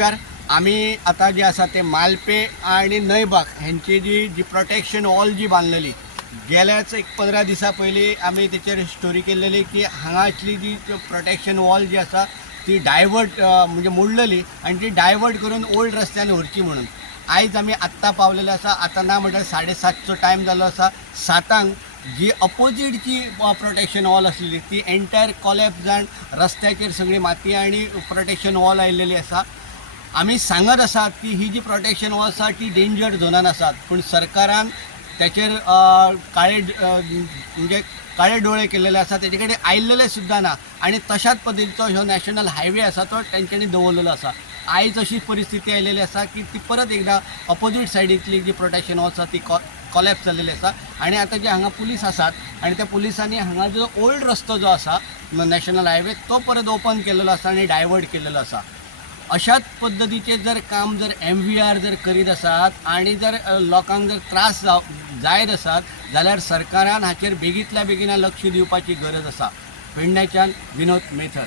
नमस्कार. आम्ही आता जे असा ते मालपे आणि नयबाग ह्यांची जी प्रोटेक्शन वॉल जी बांधलेली गेल्याच एक 15 दिसा पयलीं आम्ही त्याच्यावर स्टोरी केलेली की हांगातली जी प्रोटेक्शन वॉल जी असा ती डायवर्ट म्हणजे मोडलेली आणि ती डायवर्ट करून ओल्ड रस्त्याने व्हरची म्हणून. आयज आम्ही आत्ता पावलेले असा. आता ना म्हटल्यार 7:30चो टायम जालो असा. 7ंक जी अपोजिटची प्रोटेक्शन वॉल असलेली ती एंटायर कॉलॅप्स जावन रस्त्याचेर सगळी माती आणि प्रोटेक्शन वॉल आयिल्लेली असा. आम्ही सांगत आसात की ही जी प्रोटेक्शन वॉल आसा ती डेंजर झोनान आसात, पण सरकारान त्याचेर म्हणजे काळे डोळे केलेले आसा, तेजे कडेन आयिल्लेले सुद्दां ना आणि तशाच पद्दतीचो ह्यो नॅशनल हायवे आसा तो तेंच्यांनी दवरलेलो आसा. आयज अशी परिस्थिती आयिल्ली आसा की ती परत एकदा ऑपोजीट सायडीतली जी प्रोटेक्शन वॉल आसा ती कॉलॅप्स जाल्लेली आसा आणि आता जे हांगा पुलीस आसात आणि त्या पुलिसांनी हांगा जो ओल्ड रस्तो जो आसा नॅशनल हायवे तो परत ओपन केलेलो आसा आणि डायवर्ट केलेलो आसा. अशाच पद्धतीचे जर काम जर MVR जर करीत आसात आणि जर लोकांक जर त्रास जायत आसात जाल्यार सरकारान हाचेर बेगींतल्या बेगीन लक्ष दिवपाची गरज आसा. पेडण्याच्यान विनोद मेथर.